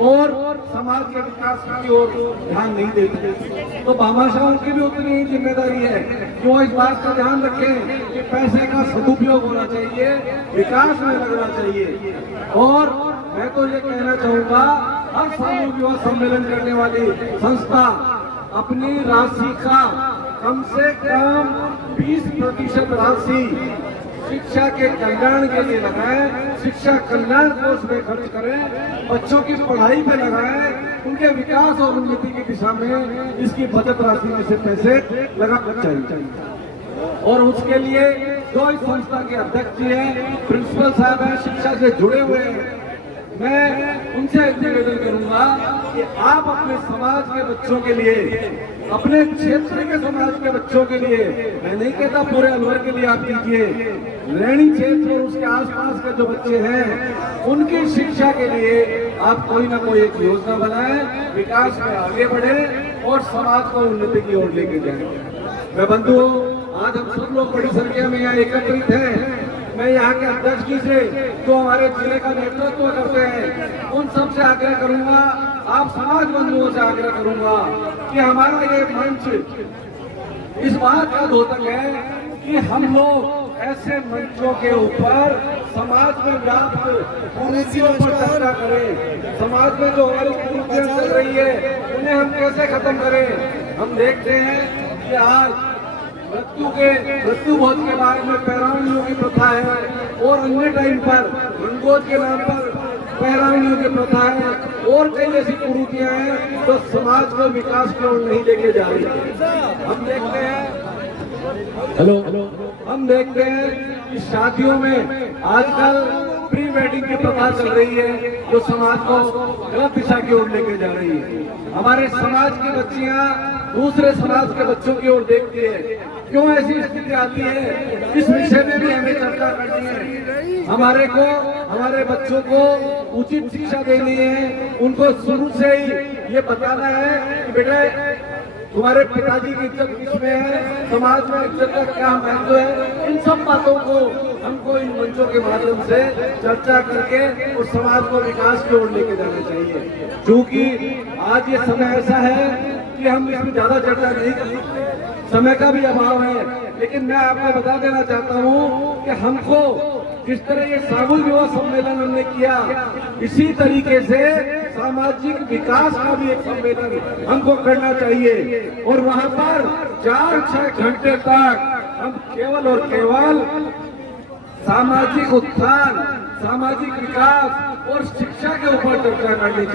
और समाज के विकास की ओर ध्यान नहीं देते। तो भामाशाहों की भी उतनी ही जिम्मेदारी है कि वो इस बात का ध्यान रखें कि पैसे का सदुपयोग होना चाहिए, विकास में लगना चाहिए। और मैं तो ये कहना चाहूंगा, हर सामूहिक विवाह सम्मेलन करने वाली संस्था अपनी राशि का कम से कम 20% राशि शिक्षा के कल्याण के लिए लगाएं, शिक्षा कल्याण कोष में खर्च करें, बच्चों की पढ़ाई पे लगाएं, उनके विकास और उन्नति की दिशा में इसकी बचत राशि में से पैसे लगाना चाहिए। और उसके लिए जो इस संस्था के अध्यक्ष जी हैं, प्रिंसिपल साहब हैं, शिक्षा से जुड़े हुए हैं, मैं उनसे निवेदन करूंगा कि आप अपने समाज के बच्चों के लिए, अपने क्षेत्र के समाज के बच्चों के लिए, मैं नहीं कहता पूरे अलवर के लिए आप कीजिए, रैणी क्षेत्र और उसके आसपास के जो बच्चे हैं उनकी शिक्षा के लिए आप कोई ना कोई एक योजना बनाएं, विकास में आगे बढ़े और समाज को उन्नति की ओर लेके जाएं। मैं बंधुओं, आज हम सब लोग बड़ी संख्या में यहाँ एकत्रित हैं। मैं यहाँ के अध्यक्ष जी से, जो हमारे जिले का नेतृत्व करते हैं, उन सब से आग्रह करूंगा, आप समाज बंधुओं से आग्रह करूंगा कि हमारा ये मंच इस बात का द्योतक है कि हम लोग ऐसे मंचों के ऊपर समाज में व्याप्त कुरीतियों पर चर्चा करें। समाज में जो हमारी कुरीतियां चल रही है उन्हें हम कैसे खत्म करें। हम देखते हैं कि आज मृत्यु भोज के बारे में पैरावनियों की प्रथा है और अन्य टाइम पर रंगोज के नाम पर पैरावनियों की प्रथा है और कई ऐसी कुरीतियां हैं जो समाज को विकास की ओर नहीं लेके जा रही है। हम देखते हैं हम देखते हैं कि शादियों में आजकल प्री वेडिंग की प्रथा चल रही है जो समाज को गलत दिशा की ओर लेके जा रही है। हमारे समाज की बच्चियां दूसरे समाज के बच्चों की ओर देखती है। क्यों ऐसी स्थिति आती है, इस विषय में भी हमें चर्चा करनी है। हमारे बच्चों को उचित शिक्षा देनी है। उनको शुरू से ही ये बताना है कि बेटा तुम्हारे पिताजी की इज्जत किसमें है, समाज में इज्जत का क्या महत्व है। इन सब बातों को हमको इन मंचों के माध्यम से चर्चा करके और समाज को विकास की ओर लेके जाना चाहिए। क्योंकि आज ये समय ऐसा है कि हम इसमें ज्यादा चर्चा नहीं कर सकते, समय का भी अभाव है। लेकिन मैं आपको बता देना चाहता हूँ कि हमको जिस तरह ये सामूहिक विवाह सम्मेलन हमने किया, इसी तरीके से सामाजिक विकास का भी एक सम्मेलन हमको करना चाहिए। और वहाँ पर 4-6 घंटे तक हम केवल और केवल सामाजिक उत्थान, सामाजिक विकास और शिक्षा के ऊपर चर्चा करनी चाहिए।